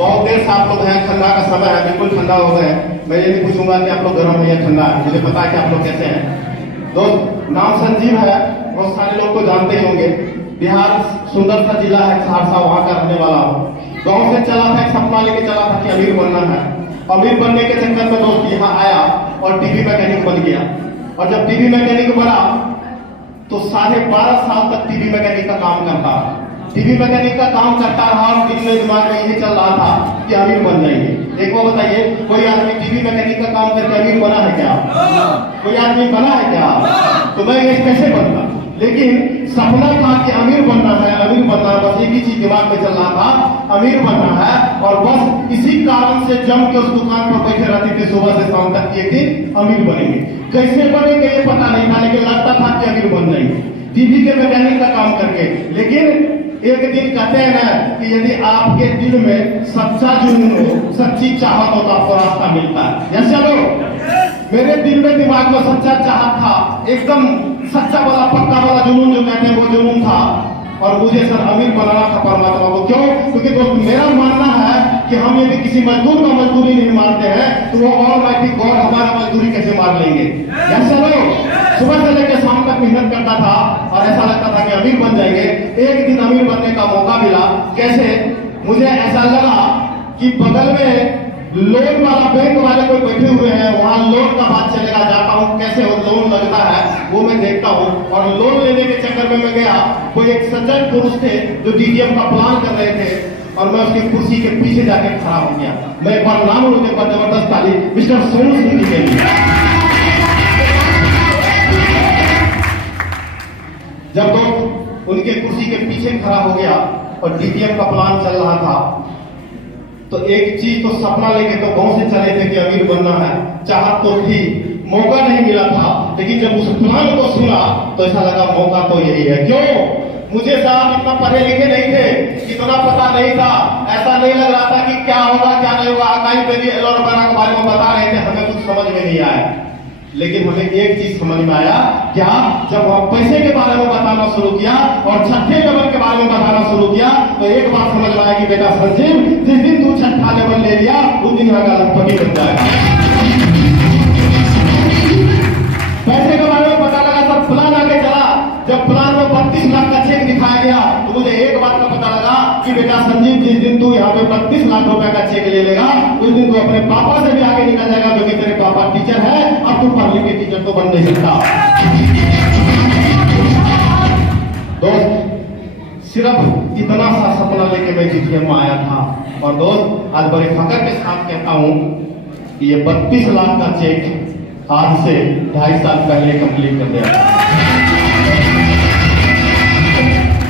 बहुत देर से आप लोग हैं, ठंडा का समय है, बिल्कुल ठंडा हो गए। मैं ये नहीं पूछूंगा कि आप लोग गर्म है या ठंडा है, मुझे पता है कि आप लोग कैसे हैं। दोस्त, नाम संजीव है, बहुत सारे लोग को जानते ही होंगे। बिहार सुंदर सा जिला है सहरसा, वहाँ का रहने वाला हूँ। गाँव से चला था, एक सपना लेके चला था कि अमीर बनना है। अमीर बनने के चक्कर में दोस्त यहाँ आया और टीवी मैकेनिक बन गया। और जब टीवी मैकेनिक बना तो 12.5 साल तक टीवी मैकेनिक का काम करता रहा। टीवी मैकेनिक का काम करता रहा और दिन में दिमाग में यही चल रहा था कि अमीर बन जाएंगे। एक वो बताइए, कोई आदमी टीवी मैकेनिक का काम करके अमीर बना है क्या? कोई आदमी बना है क्या? तो मैं ये कैसे बनता? लेकिन सपना था कि अमीर बनना है, अमीर बनना है, बस एक ही चीज दिमाग में चल रहा था, अमीर बनना है। और बस इसी कारण से जम के उस दुकान पर बैठे रहते थे सुबह से शाम तक, एक दिन अमीर बनेंगे। कैसे बनेंगे ये पता नहीं था, लेकिन लगता था कि अमीर बन जाएंगे टीवी के मैकेनिक का काम करके। लेकिन एक दिन कहते हैं ना कि यदि आपके दिल में सच्चा जुनून हो, सच्ची चाहत हो, तो आपको रास्ता मिलता है। जैसे लोग, मेरे दिल में दिमाग में सच्चा चाहत था, एकदम सच्चा वाला पक्का वाला जुनून जो कहते हैं वो जुनून था। और मुझे सर अमीर बनाना था परमात्मा को। क्यों? क्योंकि दोस्त, मेरा मानना है कि हम यदि किसी मजदूर का मजदूरी नहीं मारते हैं तो वो ऑलमाइटी गॉड हमारा मजदूरी कैसे मार लेंगे। ऐसा लोग सुबह से लेकर शाम तक मेहनत करता था और ऐसा लगता था कि अमीर बन जाएंगे। एक दिन अमीर बनने का मौका मिला। कैसे? मुझे ऐसा लगा कि बगल में लोन वाला बैंक वाले कोई बैठे हुए हैं, वहां लोन का बात चलेगा। जाता हूँ, कैसे वो लोन लगता है वो मैं देखता हूँ। और लोन लेने के चक्कर में मैं गया। कोई एक सज्जन पुरुष थे जो डीडीएम का प्लान कर रहे थे और मैं उसकी कुर्सी के पीछे जाके खड़ा हो गया। मैं एक बार नाम उनके पर जबरदस्त ताली मिस्टर सोनू सिंह जी के लिए। जब तो उनके कुर्सी के पीछे खड़ा हो गया और डीडीएम का प्लान चल रहा था, तो एक चीज तो सपना लेके तो गांव से चले थे कि अमीर बनना है, चाहत तो थी, मौका नहीं मिला था। लेकिन जब उस प्लान को सुना तो ऐसा लगा मौका तो यही है। क्यों? मुझे साहब इतना पढ़े लिखे नहीं थे, इतना पता नहीं था, ऐसा नहीं लग रहा था कि क्या होगा क्या नहीं होगा। कहीं पे भी एलोन वगैरह के बारे में बता रहे थे, हमें कुछ समझ में नहीं आया। लेकिन हमें एक चीज समझ में आया, क्या? जब वह पैसे के बारे में बताना शुरू किया और छठे लेवल के बारे में बताना शुरू किया तो एक बात समझ में आया कि बेटा संजीव, जिस दिन तू छठा लेवल ले लिया उस दिन यहाँ का लखपति बन जाएगा। पैसे के बारे में पता लगा, सर प्लान आगे चला। जब प्लान में 32 लाख का चेक दिखाया गया तो मुझे एक बात का पता लगा कि बेटा संजीव, जिस दिन तू यहाँ पे 32 लाख रुपए का चेक ले लेगा उस दिन तू अपने पापा से भी आगे निकल जाएगा, जो कि तेरे पापा टीचर है। अब तू पढ़ लिख के टीचर तो बन नहीं सकता। दोस्त, सिर्फ इतना सा सपना लेके मैं जीटीएम में आया था। और दोस्त, आज बड़े फख्र के साथ कहता हूँ कि ये 32 लाख का चेक आज से 2.5 साल पहले कंप्लीट कर दिया।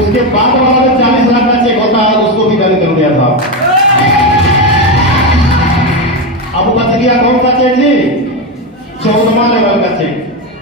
उसके बाद वाला 40 लाख का चेक होता है, उसको भी डन कर दिया था। अब बच गया कौन सा चेक जी? 14वां लेवल का चेक।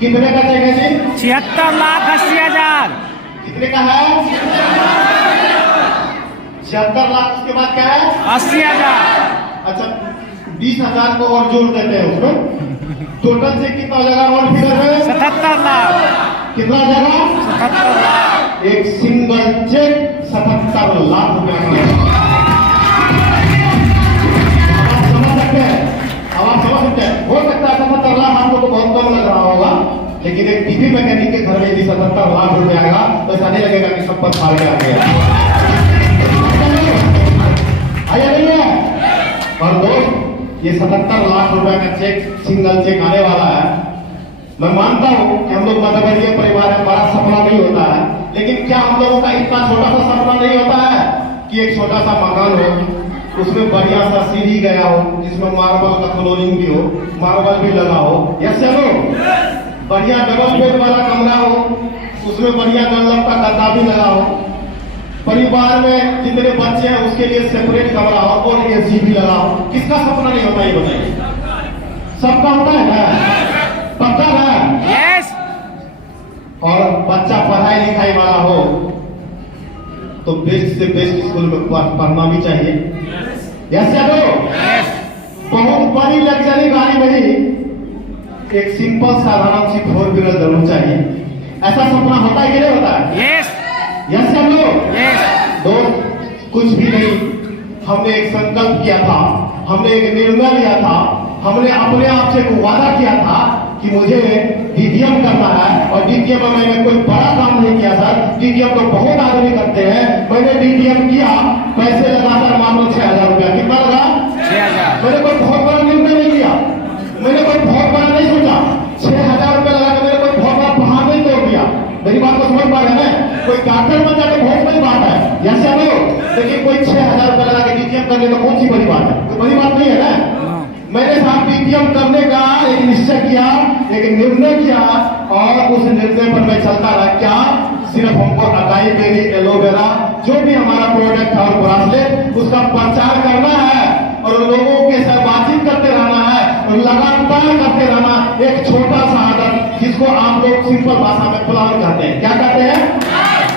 कितने का चेक है जी? 76,80,000। कितने का है? 76 लाख। उसके बाद क्या है? 80,000। अच्छा, 20,000 को और जोड़ देते हैं उसमें। टोटल चेक कितना हो जाएगा? और फिगर है 77 लाख। कितना हो जाएगा? 77 लाख। एक सिंगल चेक 77 लाख रुपया का। आप समझ सकते हैं? अब आप समझ सकते हैं? हो सकता है 77 लाख आप लोग को बहुत कम लग रहा होगा, लेकिन एक टीवी मैकेनिक के घर में यदि 77 लाख रुपया आएगा तो ऐसा नहीं लगेगा कि सब पर फाड़ के आ गया। आया नहीं है? और दोस्त, ये 77 लाख रुपए का चेक, सिंगल चेक आने वाला है। मैं मानता हूं कि हम लोग मध्यवर्गीय परिवार में बड़ा सपना नहीं होता है, लेकिन क्या हम लोगों का इतना छोटा सा सपना नहीं होता है कि एक छोटा सा मकान हो, उसमें बढ़िया सा सीढ़ी गया हो, जिसमें मार्बल का फ्लोरिंग भी हो, मार्बल भी लगा हो, या चलो बढ़िया डबल बेड वाला कमरा हो, उसमें बढ़िया डनलप का गद्दा भी लगा हो, परिवार में जितने बच्चे हैं उसके लिए सेपरेट कमरा हो और एसी भी लगा हो। किसका सपना नहीं होता ये बताइए? सबका होता है ना? पक्का है? यस। और बच्चा पढ़ाई लिखाई वाला हो तो बेस्ट से बेस्ट स्कूल में पढ़ना भी चाहिए। यस या नो? बहुत बड़ी लग्जरी गाड़ी नहीं, एक सिंपल साधारण सी 4 व्हीलर जरूर चाहिए। ऐसा सपना होता है कि नहीं होता है? यस। यस या नो? यस। दोस्त, कुछ भी नहीं, हमने एक संकल्प किया था, हमने एक निर्णय लिया था, हमने अपने आप से एक वादा किया था कि मुझे डीटीएम करना है। और डीटीएम में मैंने कोई बड़ा काम नहीं किया सर, डीटीएम तो बहुत आदमी करते हैं। मैंने डीटीएम किया, पैसे लगाकर मान लो 6,000 रुपया। कितना लगा? 6,000। मैंने कोई बहुत बड़ा निर्णय नहीं लिया, मैंने कोई बहुत बड़ा नहीं सोचा। 6,000 रुपया लगा के मैंने कोई बहुत बड़ा पहाड़ नहीं तोड़ दिया। मेरी बात को समझ पा रहे हैं? कोई डॉक्टर बन जाए तो बहुत बड़ी बात है, ऐसा नहीं हो। लेकिन कोई 6,000 रुपया लगा के डीटीएम कर ले तो कौन सी बड़ी बात है? कोई बड़ी बात नहीं है ना। मैंने साहब डीटीएम करने का एक निश्चय किया, एक निर्णय किया, और उस निर्णय पर मैं चलता रहा। क्या? सिर्फ हमको अकाई बेरी, एलोवेरा, जो भी हमारा प्रोडक्ट है और ब्रासलेट, उसका प्रचार करना है और लोगों के साथ बातचीत करते रहना है और लगातार करते रहना। एक छोटा सा आदत जिसको आप लोग सिंपल भाषा में प्लान कहते हैं। क्या कहते हैं?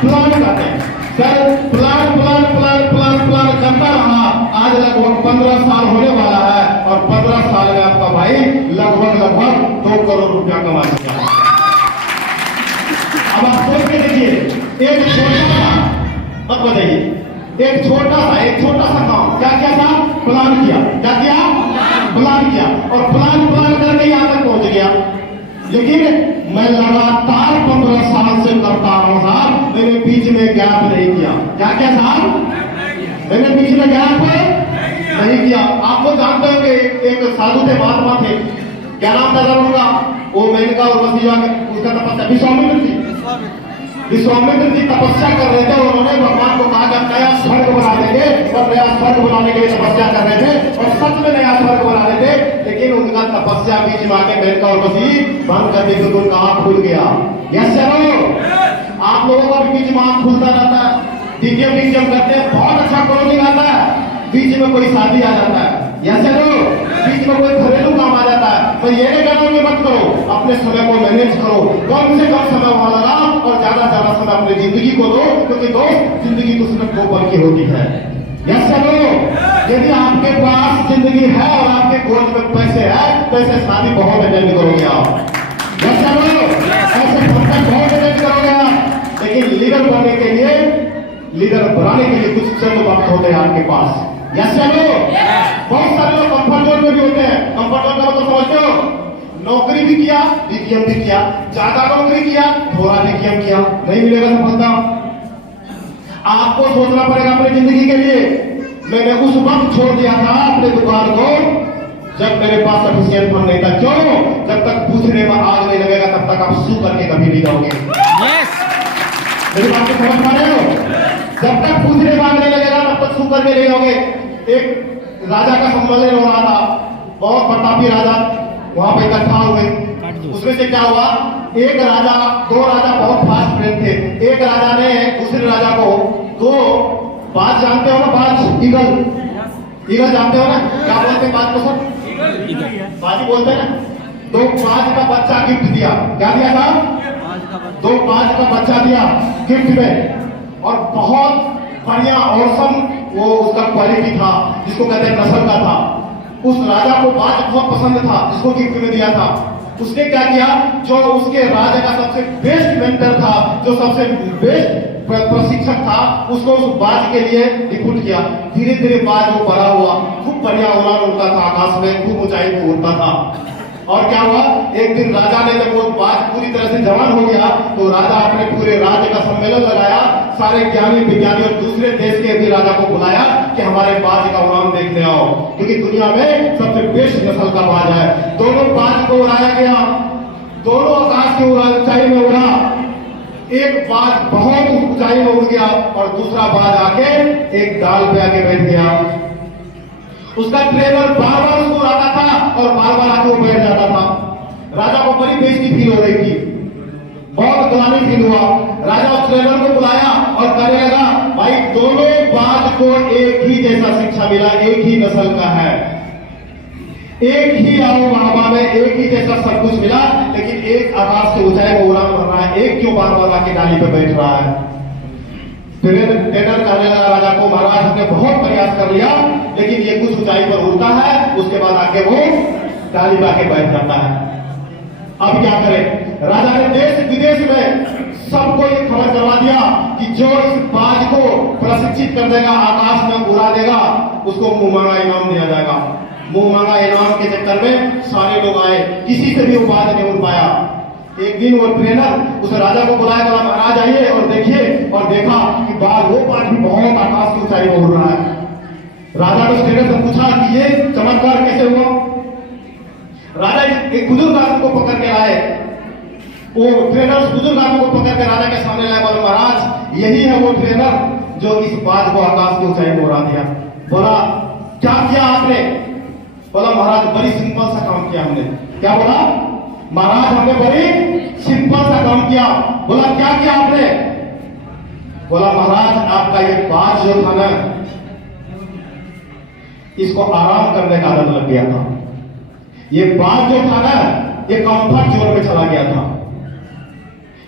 प्लान कहते हैं। Sir plan plan plan plan plan करता रहा। आज लगभग 15 साल होने वाला है और 15 साल में आपका भाई लगभग 2 करोड़ रुपया कमा चुका है। अब आप सोच के देखिए, एक छोटा सा, मत बताइए, एक छोटा सा काम क्या किया था? प्लान किया। क्या किया? प्लान किया। और प्लान करके यहां तक पहुंच गया। लेकिन मैं लगातार 15 साल से करता हूं साहब, मैंने बीच में गैप नहीं किया। क्या साहब? मैंने बीच में गैप नहीं किया। आप लोग जानते हो कि एक साधु थे, महात्मा थे, क्या नाम था सर उनका? वो मेनका और वसीला में उसका तपस्या, विश्वामित्र जी तपस्या कर रहे थे। उन्होंने भगवान को कहा कि हम नया स्वर्ग बना देंगे, और नया स्वर्ग बनाने के लिए तपस्या कर रहे थे और सच में नया स्वर्ग बना रहे थे। लेकिन उनका तपस्या बीच में आके मेनका और वसी बंद कर दी क्योंकि उनका आंख खुल गया। यस सर, आप लोगों का भी बीच में आंख खुलता रहता है। डीटीएम करते हैं, बहुत अच्छा क्लोजिंग आता है, बीच में कोई शादी आ जाता है। यस सर, बीच में कोई घरेलू काम आ जाता है। तो ये नहीं कहना कि मत करो, अपने समय को मैनेज करो, कम से कम समय वहां लगाओ और ज्यादा समय अपनी जिंदगी को दो, क्योंकि दोस्त जिंदगी तो सिर्फ 2 पल की होती है। यस सर, यदि आपके पास जिंदगी है और आपके गोद में पैसे है तो ऐसे शादी बहुत अटेंड करोगे आप। यस सर, ऐसे फंक्शन बहुत अटेंड करोगे आप। लेकिन लीडर बनने के लिए, लीडर बनाने के लिए कुछ चंद वक्त होते हैं आपके पास। यस सर, बहुत सारे लोग कंफर्ट जोन में भी होते हैं। कंफर्ट जोन का मतलब समझते हो? नौकरी भी किया, डीटीएम भी किया, ज्यादा नौकरी किया, थोड़ा डीटीएम किया, नहीं मिलेगा सफलता। आपको सोचना पड़ेगा अपनी जिंदगी के लिए। मैंने उस वक्त छोड़ दिया था अपने दुकान को जब मेरे पास सफिशिएंट फंड नहीं था। क्यों? जब तक पूछने में आग नहीं लगेगा तब तक आप सू करके कभी नहीं जाओगे। मेरी बात को समझ पा रहे हो? जब तक पूछने में आग नहीं लगेगा तब तक सू करके नहीं जाओगे। एक राजा का सम्मेलन हो रहा था, बहुत प्रतापी राजा वहां पे इकट्ठा हुए। उसमें से क्या हुआ? एक राजा, 2 राजा बहुत फास्ट फ्रेंड थे। एक राजा ने दूसरे राजा को 2 बाज, जानते हो ना बाज, ईगल जानते हो ना? क्या बोलते हैं बाज को सर? बाजी बोलते हैं ना। 2 बाज का बच्चा गिफ्ट दिया। क्या दिया था? 2 बाज का बच्चा दिया गिफ्ट में, और बहुत बढ़िया औसम वो उसका क्वालिटी था, जिसको कहते हैं नस्ल का था। उस राजा को बाज बहुत पसंद था जिसको गिफ्ट में दिया था। उसने क्या किया? जो उसके राजा का सबसे बेस्ट मेंटर था, जो सबसे बेस्ट प्रशिक्षक था, उसको उस बाज के लिए रिक्रूट किया। धीरे धीरे बाज वो बड़ा हुआ, खूब बढ़िया उड़ान उड़ता था आकाश में, खूब ऊंचाई पे उड़ता था। और क्या हुआ? एक दिन राजा ने जब वो बाज पूरी तरह से जवान हो गया तो राजा अपने पूरे राज्य का सम्मेलन लगाया। सारे ज्ञानी विज्ञानी और दूसरे देश के भी राजा को बुलाया कि हमारे बाज का उड़ान देखने आओ, क्योंकि दुनिया में सबसे बेस्ट नस्ल का बाज है। दोनों बाज को उड़ाया गया, दोनों आकाश की ऊंचाई में उड़ा। एक बाज बहुत ऊंचाई में उड़ गया और दूसरा बाज आके एक डाल पे आके बैठ गया। उसका ट्रेनर बार बार उसको उड़ाता था और बार बार आके वो बैठ जाता था। राजा को बड़ी बेइज्जती फील हो रही थी, बहुत ग्लानि फील हुआ। राजा उस ट्रेनर को बुलाया और कहने लगा, भाई दोनों बाज को एक ही जैसा शिक्षा मिला, एक ही नस्ल का है, एक ही आओ हवा में एक ही जैसा सब कुछ मिला, लेकिन एक आकाश के ऊंचाई में उड़ान भर रहा है, एक क्यों बार बार आके डाली पे बैठ रहा है। ट्रेनर कहने लगा राजा को, महाराज हमने बहुत प्रयास कर लिया लेकिन ये कुछ ऊंचाई पर उड़ता है, उसके बाद आके वो डाली पे आके बैठ जाता है। अब क्या करें? राजा ने देश विदेश में सबको ये खबर करवा दिया कि जो इस बाज को प्रशिक्षित कर देगा, आकाश में उड़ा देगा, उसको मुंह मांगा इनाम दिया जाएगा। मुंह मांगा इनाम के चक्कर में सारे लोग आए, किसी से भी वो बाज नहीं उड़ पाया। एक दिन वो ट्रेनर उस राजा को बुलाया, बोला महाराज आइए और देखिए, और देखा कि बाज वो बाज भी बहुत आकाश की ऊंचाई में उड़ रहा है। राजा ने ट्रेनर से पूछा कि ये चमत्कार कैसे हुआ। राजा एक बुजुर्ग आदमी को पकड़ के लाए, वो ट्रेनर उस बुजुर्ग आदमी को पकड़ के राजा के सामने लाया, बोला महाराज यही है वो ट्रेनर जो इस बाज को आकाश की ऊंचाई में उड़ा दिया। बोला क्या किया आपने? बोला महाराज बड़ी सिंपल सा काम किया हमने। क्या बोला? महाराज हमने बड़ी सिंपल सा काम किया। बोला क्या किया आपने? बोला महाराज आपका ये बाज जो था ना, इसको आराम करने का आदत लग गया था। ये बाज जो था ना, ये कंफर्ट जोन में चला गया था,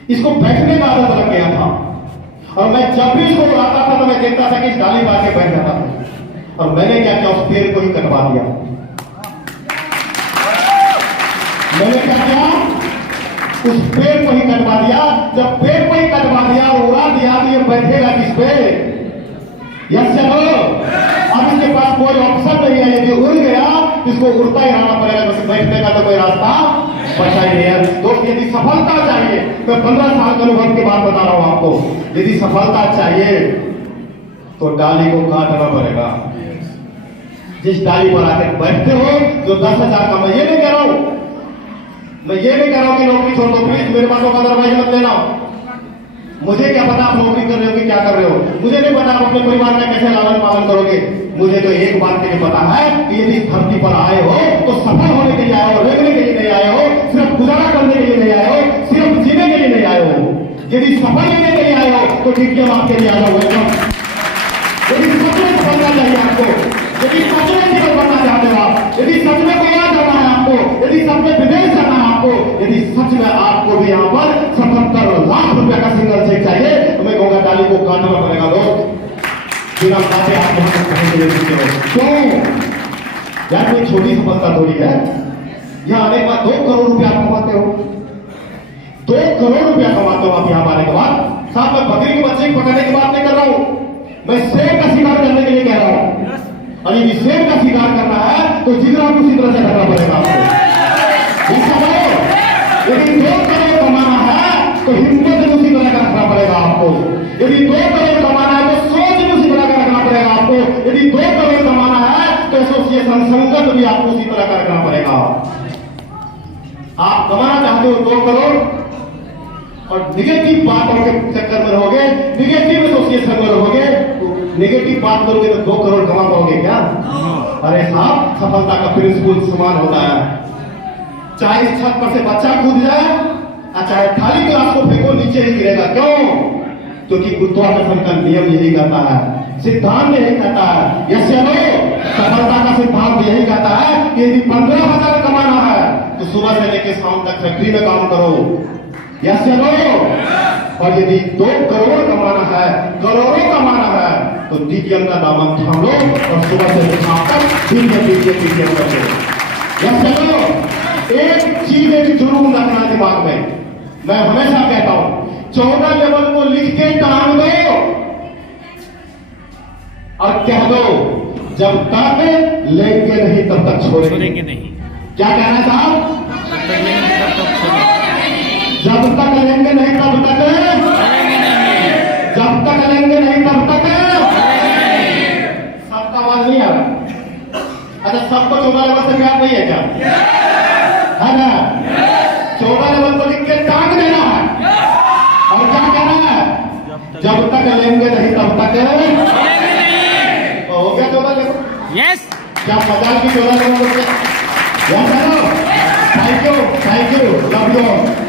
इसको बैठने का आदत लग गया था। और मैं जब भी इसको उड़ाता था तो मैं देखता था कि इस डाली बाज के बैठ जाता था। और मैंने क्या किया, उस पेड़ को ही कटवा दिया। मैंने क्या किया, उस पेड़ को ही कटवा दिया। जब पेड़ को ही कटवा दिया, उड़ा दिया, तो ये बैठेगा किस पे? यस चलो, अब इसके पास कोई ऑप्शन नहीं है। यदि उड़ गया तो इसको उड़ता ही रहना पड़ेगा, बस बैठने का तो कोई रास्ता बचा ही नहीं है। दोस्त यदि सफलता चाहिए, मैं 15 साल के अनुभव की बात बता रहा हूं आपको, यदि सफलता चाहिए तो डाली को काटना पड़ेगा। जिस डाली पर आकर बैठते हो जो 10,000 का, मैं ये नहीं कह रहा हूं, मैं ये नहीं कह रहा हूं कि नौकरी छोड़ दो, प्लीज मेरे बातों का दरवाजा मत लेना। मुझे क्या पता आप नौकरी कर रहे हो कि क्या कर रहे हो, मुझे नहीं पता आप अपने परिवार का कैसे लालन पालन करोगे। मुझे तो एक बात के लिए पता है कि यदि धरती पर आए हो तो सफल होने के लिए आए हो, रहने के लिए नहीं आए हो, सिर्फ गुजारा करने के लिए नहीं आए हो, सिर्फ जीने के लिए नहीं आए हो। यदि सफल लेने के लिए आए हो तो ठीक है, आपके लिए आ जाओ। यदि सच में सफलता चाहिए आपको, यदि सच में जीवन बनना चाहते हो आप, यदि सच में गोवा जाना है आपको, यदि सच में विदेश जाना है आपको, यदि सच में आपको भी यहाँ पर 77 लाख रुपए का सिंगल चेक चाहिए, तो मैं कहूँगा डाली को काटना पड़ेगा। लोग बिना काटे आप यहाँ तक पहुंच नहीं सकते हो। क्यों? यार कोई छोटी सफलता थोड़ी है। यहाँ आने के बाद 2 करोड़ रुपया आप कमाते हो, 2 करोड़ रुपया कमाते हो आप यहाँ आने के बाद। साहब मैं बकरी के बच्चे को पकड़ने की बात नहीं कर रहा हूँ, मैं शेर का शिकार करने के लिए कह रहा हूँ। और यदि शेर का शिकार करना है तो जिगरा को उसी तरह से करना पड़ेगा आपको। यदि 2 करोड़ कमाना है तो हिम्मत उसी तरह का रखना पड़ेगा आपको। यदि 2 करोड़ कमाना है तो सोच उसी तरह का रखना पड़ेगा आपको। यदि 2 करोड़ कमाना है तो एसोसिएशन संगत भी आपको उसी तरह का रखना पड़ेगा। आप कमाना चाहते हो 2 करोड़ और निगेटिव बातों के चक्कर में रहोगे, निगेटिव एसोसिएशन में रहोगे, तो निगेटिव बात करोगे तो 2 करोड़ कमा पाओगे क्या? अरे साहब, सफलता का प्रिंसिपल समान होता है। चाहे इस छत पर से बच्चा कूद जाए, चाहे खाली क्लास को फेंको, नीचे ही गिरेगा। क्यों? क्योंकि गुरुत्वाकर्षण का नियम यही कहता है, सिद्धांत यही कहता है। यस या नो? सफलता का सिद्धांत यही कहता है कि यदि 15,000 कमाना है तो सुबह से लेकर शाम तक फैक्ट्री में काम करो। यस या नो? और यदि 2 करोड़ कमाना है, करोड़ों कमाना है, तो डीटीएम का दामन थाम लो और सुबह से शाम तक डीटीएम करो। यस या नो? एक चीज एक जरूर रखना दिमाग में, मैं हमेशा कहता हूं, 14 लेवल को लिख के टांग दो और कह दो जब तक लेंगे नहीं तब तक छोड़ेंगे नहीं। क्या कहना साहब? जब तक लेंगे नहीं तब तक, जब तक लेंगे नहीं तब तक। सबका आवाज नहीं आ रहा? अच्छा, सबको 14 लेवल से प्यार नहीं है क्या? है ना? 14 लेवल को लिख के टांग देना है और क्या कहना है? जब तक लेंगे नहीं तब तक। हो गया 14 लेवल? यस। क्या मजाक की 14 level? Thank you, love you.